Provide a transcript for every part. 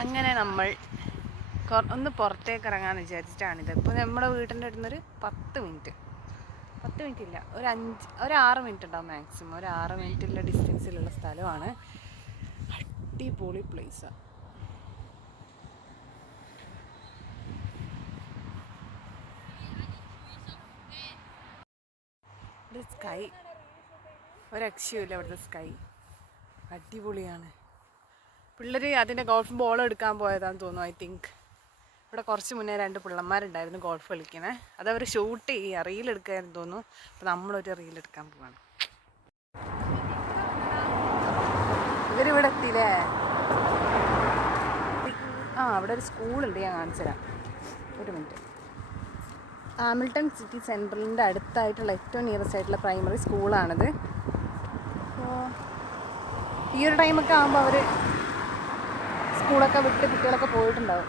അങ്ങനെ നമ്മൾ ഒന്ന് പുറത്തേക്ക് ഇറങ്ങാമെന്ന് വിചാരിച്ചിട്ടാണിത്. ഇപ്പോൾ നമ്മുടെ വീട്ടിൻ്റെ അടുത്തുനിന്നൊരു 10 മിനിറ്റ് ഇല്ല, ഒരു 6 മിനിറ്റ് ഉണ്ടാവും മാക്സിമം. ഒരു 6 മിനിറ്റുള്ള ഡിസ്റ്റൻസിലുള്ള സ്ഥലമാണ്. അടിപൊളി പ്ലേസാണ്. സ്കൈ ഒരു രക്ഷയുമില്ല ഇവിടുത്തെ സ്കൈ, അടിപൊളിയാണ്. പിള്ളേർ അതിൻ്റെ ഗോൾഫ് ബോൾ എടുക്കാൻ പോയതാന്ന് തോന്നുന്നു. ഐ തിങ്ക് ഇവിടെ കുറച്ച് മുന്നേ 2 പിള്ളന്മാരുണ്ടായിരുന്നു ഗോൾഫ് കളിക്കണേ. അതവർ ഷൂട്ട് ചെയ്യുക, റീലെടുക്കാമെന്ന് തോന്നുന്നു. അപ്പോൾ നമ്മളൊരു റീലെടുക്കാൻ പോവാണ്. ഇവരിവിടെ എത്തിയില്ലേ? അവിടെ ഒരു സ്കൂളുണ്ട്, ഞാൻ കാണിച്ചു തരാം. ഒരു മിനിറ്റ്. ഹാമിൽട്ടൺ സിറ്റി സെൻട്രലിൻ്റെ അടുത്തായിട്ടുള്ള ഏറ്റവും നിയറസ്റ്റ് ആയിട്ടുള്ള പ്രൈമറി സ്കൂളാണിത്. അപ്പോൾ ഈ ഒരു ടൈമൊക്കെ ആകുമ്പോൾ അവർ സ്കൂളൊക്കെ വിട്ട് കുട്ടികളൊക്കെ പോയിട്ടുണ്ടാവും.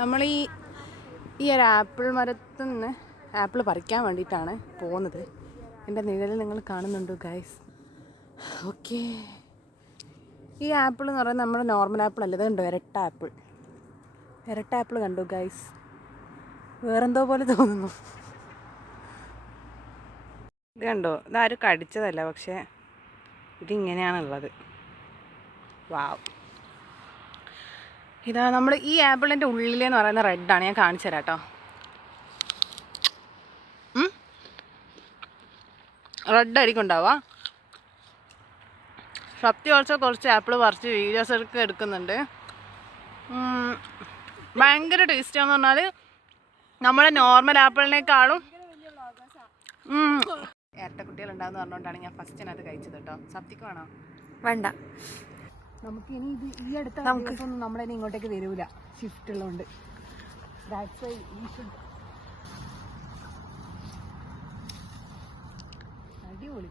നമ്മൾ ഈ ഒരു ആപ്പിൾ മരത്തിൽ നിന്ന് ആപ്പിൾ പറിക്കാൻ വേണ്ടിയിട്ടാണ് പോകുന്നത്. എൻ്റെ നിഴൽ നിങ്ങൾ കാണുന്നുണ്ടോ ഗൈസ്? ഓക്കെ, ഈ ആപ്പിൾ എന്ന് പറയുന്നത് നമ്മുടെ നോർമൽ ആപ്പിൾ അല്ല, ഇത് കണ്ടോ, ഇരട്ട ആപ്പിൾ കണ്ടോ ഗൈസ്? വേറെന്തോ പോലെ തോന്നുന്നു. ഇത് കണ്ടോ, ഇതാരും കടിച്ചതല്ല, പക്ഷേ ഇതിങ്ങനെയാണുള്ളത്. വാവ്. ഇതാ നമ്മൾ ഈ ആപ്പിളിൻ്റെ ഉള്ളിലെന്ന് പറയുന്ന റെഡാണ്. ഞാൻ കാണിച്ചു തരാം കേട്ടോ. റെഡ് ആയിരിക്കും ഉണ്ടാവുക. സത്യം കുറച്ച് ആപ്പിൾ പറിച്ച് വീഡിയോസ് എടുക്കുന്നുണ്ട്. ഭയങ്കര ടേസ്റ്റാന്ന് പറഞ്ഞാൽ നമ്മുടെ നോർമൽ ആപ്പിളിനേക്കാളും ഇരട്ട കുട്ടികളുണ്ടാകുന്ന പറഞ്ഞുകൊണ്ടാണ് ഞാൻ ഫസ്റ്റിനത് കഴിച്ചത് കേട്ടോ. സത്യക്ക് വേണോ? വേണ്ട. നമുക്ക് ഇനി ഇത് ഈ അടുത്ത ദിവസമൊന്നും നമ്മളിനി ഇങ്ങോട്ടേക്ക് വരൂല, ഷിഫ്റ്റ് ഉള്ളതുകൊണ്ട്. അടിപൊളി.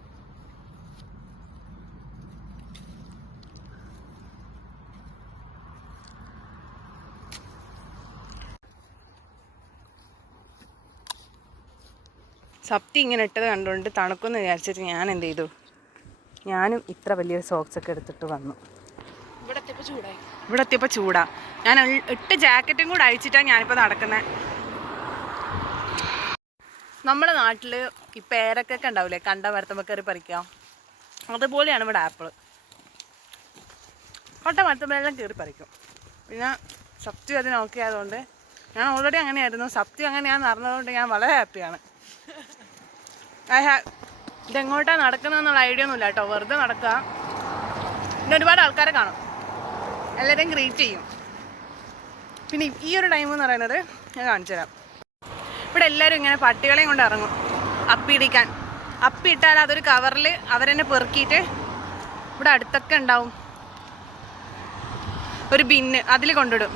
സപ്തി ഇങ്ങനെ ഇട്ടത് കണ്ടുകൊണ്ട് തണുക്കുമെന്ന് വിചാരിച്ചിട്ട് ഞാൻ എന്ത് ചെയ്തു, ഞാനും ഇത്ര വലിയൊരു സോക്സൊക്കെ എടുത്തിട്ട് വന്നു. ഇവിടെ എത്തിയപ്പോൾ ചൂടാ. ഞാൻ ഇട്ട് ജാക്കറ്റും കൂടെ അഴിച്ചിട്ടാണ് ഞാനിപ്പോൾ നടക്കുന്നത്. നമ്മുടെ നാട്ടിൽ ഈ പേരക്കൊക്കെ ഉണ്ടാവില്ലേ, കണ്ട മരത്തുമ്പോൾ കയറി പറിക്കാം, അതുപോലെയാണ് ഇവിടെ ആപ്പിൾ. കൊട്ട മരത്തുമ്പോഴെല്ലാം കയറി പറിക്കും. പിന്നെ സപ്തി അതിന് ഓക്കെ ആയതുകൊണ്ട്, ഞാൻ ഓൾറെഡി അങ്ങനെയായിരുന്നു, സപ്തി അങ്ങനെയാണെന്ന് അറിഞ്ഞതുകൊണ്ട് ഞാൻ വളരെ ഹാപ്പിയാണ്. ഇതെങ്ങോട്ടാണ് നടക്കുന്നതെന്നുള്ള ഐഡിയ ഒന്നുമില്ല കേട്ടോ, വെറുതെ നടക്കുക. പിന്നെ ഒരുപാട് ആൾക്കാരെ കാണും, എല്ലാവരെയും ഗ്രീറ്റ് ചെയ്യും. പിന്നെ ഈ ഒരു ടൈം എന്ന് പറയുന്നത് ഞാൻ കാണിച്ചു തരാം. ഇവിടെ എല്ലാവരും ഇങ്ങനെ പട്ടികളെയും കൊണ്ട് ഇറങ്ങും അപ്പിയിടിക്കാൻ. അപ്പിയിട്ടാൽ അതൊരു കവറിൽ അവരെന്നെ പെറുക്കിയിട്ട് ഇവിടെ അടുത്തൊക്കെ ഉണ്ടാവും ഒരു ബിന്ന്, അതിൽ കൊണ്ടിടും.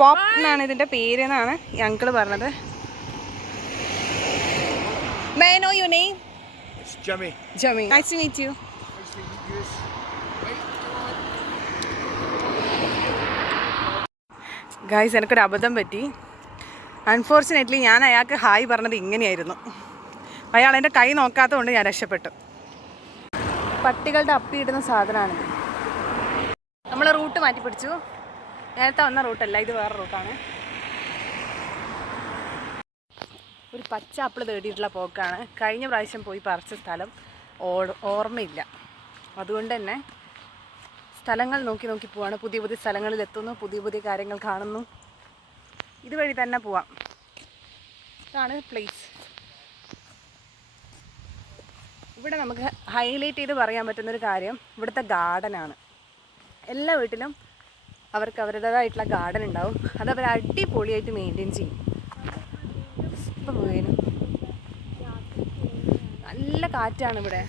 പോപ്പ് എന്നാണ് ഇതിൻ്റെ പേര് എന്നാണ് ഈ അങ്കിള് പറഞ്ഞത്. May I know your name? It's Jimmy. Jimmy. Nice to meet you. Nice to meet you. Guys, എനിക്കൊരു അബദ്ധം പറ്റി. അൺഫോർച്ചുനേറ്റ്ലി ഞാൻ അയാൾക്ക് ഹായ് പറഞ്ഞത് ഇങ്ങനെയായിരുന്നു. അയാൾ എൻ്റെ കൈ നോക്കാത്തത് കൊണ്ട് ഞാൻ രക്ഷപ്പെട്ടു. പട്ടികളുടെ അപ്പി ഇടുന്ന സാധനമാണിത്. നമ്മൾ റൂട്ട് മാറ്റി പിടിച്ചു. നേരത്തെ വന്ന റൂട്ടല്ല, ഇത് വേറെ റൂട്ടാണ്. ഒരു പച്ച ആപ്പിൾ തേടിയിട്ടുള്ള പോക്കാണ്. കഴിഞ്ഞ പ്രാവശ്യം പോയി പറിച്ച സ്ഥലം ഓർമ്മയില്ല. അതുകൊണ്ട് തന്നെ സ്ഥലങ്ങൾ നോക്കി നോക്കി പോവാണ്. പുതിയ പുതിയ സ്ഥലങ്ങളിൽ എത്തുന്നു, പുതിയ പുതിയ കാര്യങ്ങൾ കാണുന്നു. ഇതുവഴി തന്നെ പോവാം. ഇതാണ് പ്ലേസ്. ഇവിടെ നമുക്ക് ഹൈലൈറ്റ് ചെയ്ത് പറയാൻ പറ്റുന്നൊരു കാര്യം ഇവിടുത്തെ ഗാർഡനാണ്. എല്ലാ വീട്ടിലും അവർക്ക് അവരുടേതായിട്ടുള്ള ഗാർഡൻ ഉണ്ടാവും. അതവർ അടിപൊളിയായിട്ട് മെയിൻറ്റെയിൻ ചെയ്യും. ഇപ്പം പോയേനു നല്ല കാറ്റാണ് ഇവിടെ.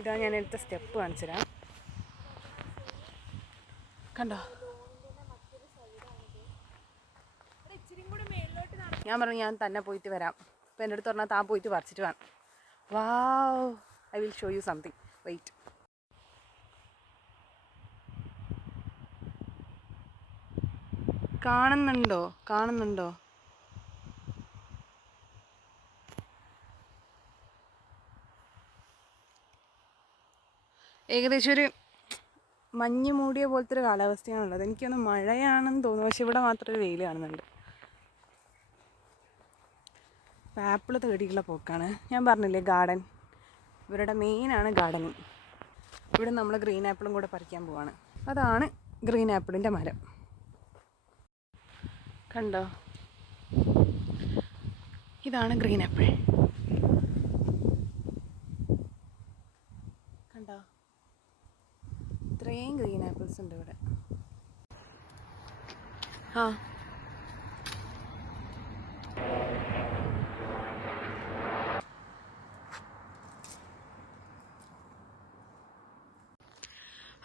ഇതാ ഞാൻ എടുത്ത സ്റ്റെപ്പ് കാണിച്ചു തരാം. കണ്ടോ? ഞാൻ പറഞ്ഞു ഞാൻ തന്നെ പോയിട്ട് വരാം. അപ്പം എൻ്റെ അടുത്ത് പറഞ്ഞാൽ താൻ പോയിട്ട് പറിച്ചിട്ട് വേണം. Wow, I will show you something. Wait. കാണുന്നുണ്ടോ? ഏകദേശം ഒരു മഞ്ഞ് മൂടിയ പോലത്തെ ഒരു കാലാവസ്ഥയാണുള്ളത്. എനിക്കൊന്ന് മഴയാണെന്ന് തോന്നുന്നു, പക്ഷെ ഇവിടെ മാത്രം ഒരു വെയിൽ കാണുന്നുണ്ട്. ആപ്പിൾ തേടിയുള്ള പോക്കാണ്. ഞാൻ പറഞ്ഞില്ലേ ഗാർഡൻ, ഇവരുടെ മെയിനാണ് ഗാർഡനിങ്. ഇവിടെ നമ്മൾ ഗ്രീൻ ആപ്പിളും കൂടെ പറിക്കാൻ പോവാണ്. അതാണ് ഗ്രീൻ ആപ്പിളിൻ്റെ മരം. കണ്ടോ, ഇതാണ് ഗ്രീൻ ആപ്പിൾ. കണ്ടോ, ഇത്രയും ഗ്രീൻ ആപ്പിൾസ് ഉണ്ട് ഇവിടെ. ആ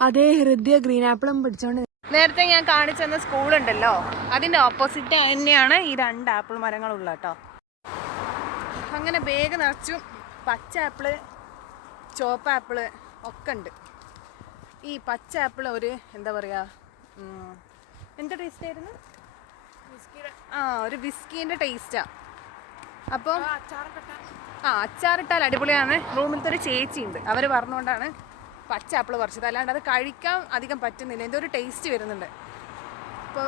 അതേ ഹൃദയ ഗ്രീൻ ആപ്പിളും പിടിച്ചോണ്ട് നേരത്തെ ഞാൻ കാണിച്ചെന്ന സ്കൂളുണ്ടല്ലോ, അതിൻ്റെ ഓപ്പോസിറ്റ് തന്നെയാണ് ഈ 2 ആപ്പിൾ മരങ്ങളുള്ള കേട്ടോ. അങ്ങനെ ബാഗ് നിറച്ചും പച്ച ആപ്പിള്, ചുവപ്പ് ആപ്പിള് ഒക്കെ ഉണ്ട്. ഈ പച്ച ആപ്പിൾ ഒരു എന്താ പറയുക, എന്താ ടേസ്റ്റ് ആയിരുന്നു? ഒരു വിസ്കീൻ്റെ ടേസ്റ്റാണ്. അപ്പോൾ അച്ചാറിട്ടാൽ അടിപൊളിയാണ്. റൂമിലത്തെ ഒരു ചേച്ചിയുണ്ട്, അവർ പറഞ്ഞുകൊണ്ടാണ് പച്ച ആപ്പിൾ പറിച്ചത്. അല്ലാണ്ട് അത് കഴിക്കാൻ അധികം പറ്റുന്നില്ല, എന്തോ ഒരു ടേസ്റ്റ് വരുന്നുണ്ട്. അപ്പോൾ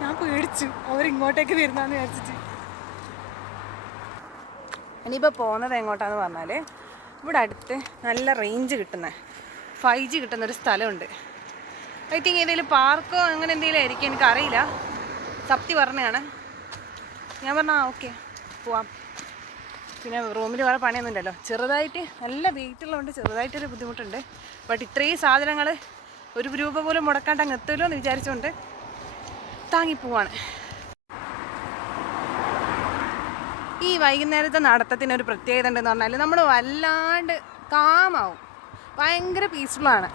ഞാൻ പേടിച്ചു അവരിങ്ങോട്ടേക്ക് വരുന്നതെന്ന് വിചാരിച്ചിട്ട്. ഇനിയിപ്പോൾ പോകുന്നത് എങ്ങോട്ടാന്ന് പറഞ്ഞാൽ, ഇവിടെ അടുത്ത് നല്ല റേഞ്ച് കിട്ടുന്ന 5G കിട്ടുന്നൊരു സ്ഥലമുണ്ട്. ഐ തിങ്ക് ഏതെങ്കിലും പാർക്കോ അങ്ങനെ എന്തെങ്കിലും ആയിരിക്കും, എനിക്കറിയില്ല. സപ്തി പറഞ്ഞതാണ്. ഞാൻ പറഞ്ഞാൽ ഓക്കെ പോവാം. പിന്നെ റൂമിൽ വേറെ പണിയൊന്നുമില്ലല്ലോ. ചെറുതായിട്ട് നല്ല വെയിറ്റുള്ളതുകൊണ്ട് ചെറുതായിട്ടൊരു ബുദ്ധിമുട്ടുണ്ട്. ബട്ട് ഇത്രയും സാധനങ്ങൾ ഒരു രൂപ പോലും മുടക്കാണ്ട് അങ്ങ് എത്തുമല്ലോ എന്ന് വിചാരിച്ചുകൊണ്ട് താങ്ങിപ്പോവാണ്. ഈ വൈകുന്നേരത്തെ നടത്തത്തിനൊരു പ്രത്യേകത ഉണ്ടെന്ന് പറഞ്ഞാൽ നമ്മൾ വല്ലാണ്ട് കാമാവും, ഭയങ്കര പീസ്ഫുള്ളാണ്.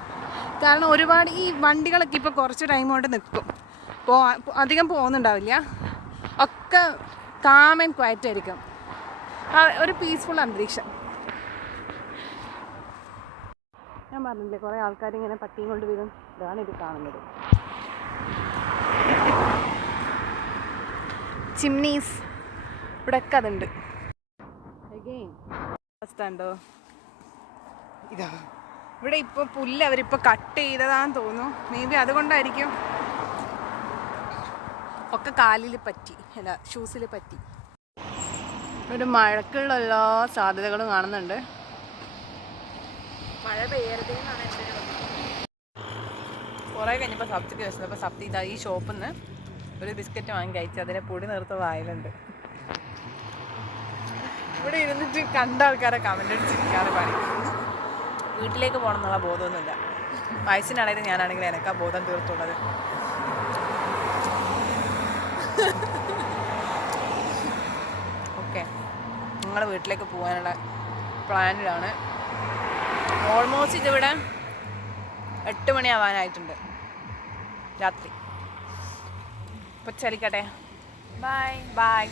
കാരണം ഒരുപാട് ഈ വണ്ടികളൊക്കെ ഇപ്പോൾ കുറച്ച് ടൈം കൊണ്ട് നിൽക്കും, അധികം പോകുന്നുണ്ടാവില്ല, ഒക്കെ കാം ആൻഡ് ക്വയറ്റ് ആയിരിക്കും. ഒരു പീസ്ഫുൾ അന്തരീക്ഷം. ഞാൻ പറഞ്ഞില്ലേ കുറേ ആൾക്കാരിങ്ങനെ പട്ടിയും കൊണ്ട് വരും. ഇതാണ് ഇത് കാണുന്നത്. ചിമ്നീസ് ഇവിടെയൊക്കെ അതുണ്ട്. അവസ്ഥ ഉണ്ടോ? ഇതാ ഇവിടെ ഇപ്പോൾ പുല്ല് അവരിപ്പോൾ കട്ട് ചെയ്തതാന്ന് തോന്നുന്നു. മേ ബി അതുകൊണ്ടായിരിക്കും. ഒക്കെ കാലിൽ പറ്റി, അല്ല ഷൂസിൽ പറ്റി. ഒരു മഴക്കുള്ള എല്ലാ സാധ്യതകളും കാണുന്നുണ്ട്. മഴ പെയ്യരുതെന്നാണ് എൻ്റെ ഒരു കുറേ കഴിഞ്ഞപ്പോൾ സബ്സിക്ക് വെച്ചത്. അപ്പോൾ സബ്സി ഇതാ ഈ ഷോപ്പിൽ നിന്ന് ഒരു ബിസ്ക്കറ്റ് വാങ്ങി കഴിച്ച് അതിനെ പൊടി നിർത്ത വായിലുണ്ട്. ഇവിടെ ഇരുന്നിട്ട് കണ്ട ആൾക്കാരെ കമൻ്റ് അടിച്ചിരിക്കാറ് പണി. വീട്ടിലേക്ക് പോകണം എന്നുള്ള ബോധമൊന്നുമില്ല. വയസ്സിനാണെങ്കിൽ ഞാനാണെങ്കിൽ എനക്കാ ബോധം തീർത്തുള്ളത്. ഓക്കെ, ഞങ്ങൾ വീട്ടിലേക്ക് പോകാനുള്ള പ്ലാനിലാണ്. ഓൾമോസ്റ്റ് ഇതിവിടെ 8 മണിയാവാനായിട്ടുണ്ട് രാത്രി. അപ്പോൾ ചലിക്കട്ടെ. Bye bye.